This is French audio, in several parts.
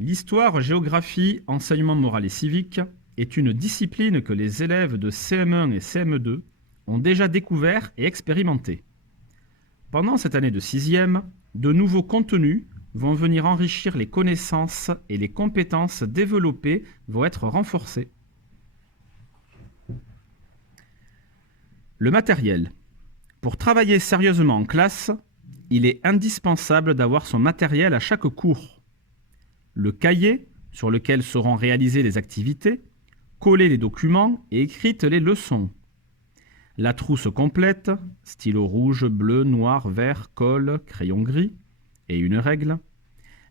L'histoire, géographie, enseignement moral et civique est une discipline que les élèves de CM1 et CM2 ont déjà découvert et expérimenté. Pendant cette année de 6e, de nouveaux contenus vont venir enrichir les connaissances et les compétences développées vont être renforcées. Le matériel. Pour travailler sérieusement en classe, il est indispensable d'avoir son matériel à chaque cours. Le cahier, sur lequel seront réalisées les activités, coller les documents et écrites les leçons. La trousse complète, stylo rouge, bleu, noir, vert, colle, crayon gris et une règle.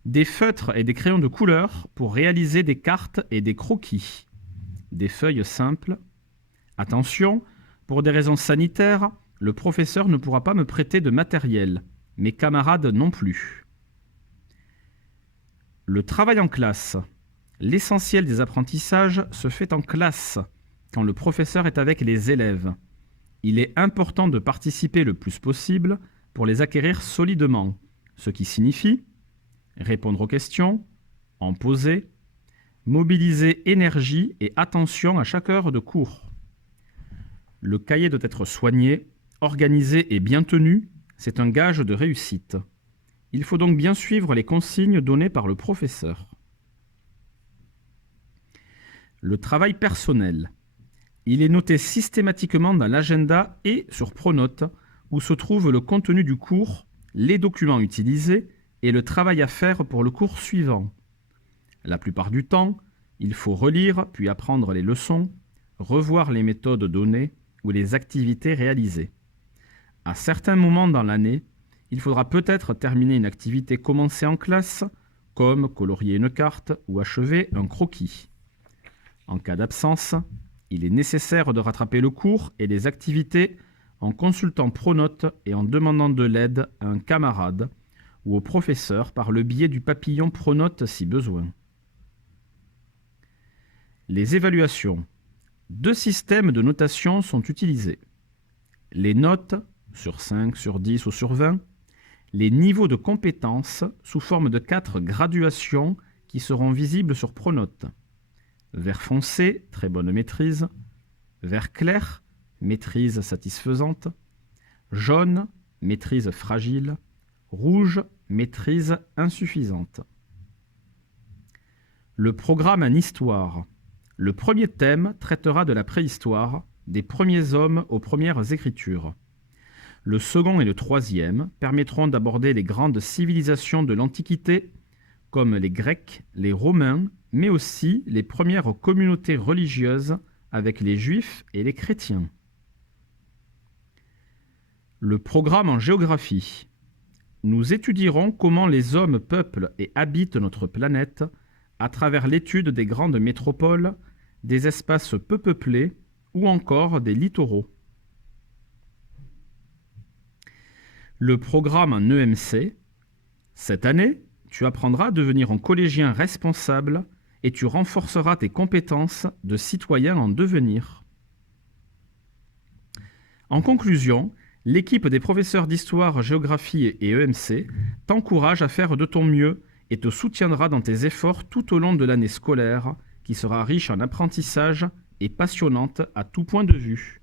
Des feutres et des crayons de couleur pour réaliser des cartes et des croquis. Des feuilles simples. Attention, pour des raisons sanitaires, le professeur ne pourra pas me prêter de matériel, mes camarades non plus. Le travail en classe. L'essentiel des apprentissages se fait en classe, quand le professeur est avec les élèves. Il est important de participer le plus possible pour les acquérir solidement, ce qui signifie répondre aux questions, en poser, mobiliser énergie et attention à chaque heure de cours. Le cahier doit être soigné, organisé et bien tenu, c'est un gage de réussite. Il faut donc bien suivre les consignes données par le professeur. Le travail personnel. Il est noté systématiquement dans l'agenda et sur Pronote, où se trouve le contenu du cours, les documents utilisés et le travail à faire pour le cours suivant. La plupart du temps, il faut relire puis apprendre les leçons, revoir les méthodes données ou les activités réalisées. À certains moments dans l'année, il faudra peut-être terminer une activité commencée en classe, comme colorier une carte ou achever un croquis. En cas d'absence, il est nécessaire de rattraper le cours et les activités en consultant Pronote et en demandant de l'aide à un camarade ou au professeur par le biais du papillon Pronote si besoin. Les évaluations. 2 systèmes de notation sont utilisés. Les notes, sur 5, sur 10 ou sur 20, les niveaux de compétences sous forme de 4 graduations qui seront visibles sur Pronote. Vert foncé, très bonne maîtrise. Vert clair, maîtrise satisfaisante. Jaune, maîtrise fragile. Rouge, maîtrise insuffisante. Le programme en histoire. Le premier thème traitera de la préhistoire, des premiers hommes aux premières écritures. Le second et le troisième permettront d'aborder les grandes civilisations de l'Antiquité, comme les Grecs, les Romains, mais aussi les premières communautés religieuses avec les Juifs et les chrétiens. Le programme en géographie. Nous étudierons comment les hommes peuplent et habitent notre planète à travers l'étude des grandes métropoles, des espaces peu peuplés ou encore des littoraux. Le programme en EMC. Cette année, tu apprendras à devenir un collégien responsable et tu renforceras tes compétences de citoyen en devenir. En conclusion, l'équipe des professeurs d'histoire, géographie et EMC t'encourage à faire de ton mieux et te soutiendra dans tes efforts tout au long de l'année scolaire qui sera riche en apprentissage et passionnante à tout point de vue.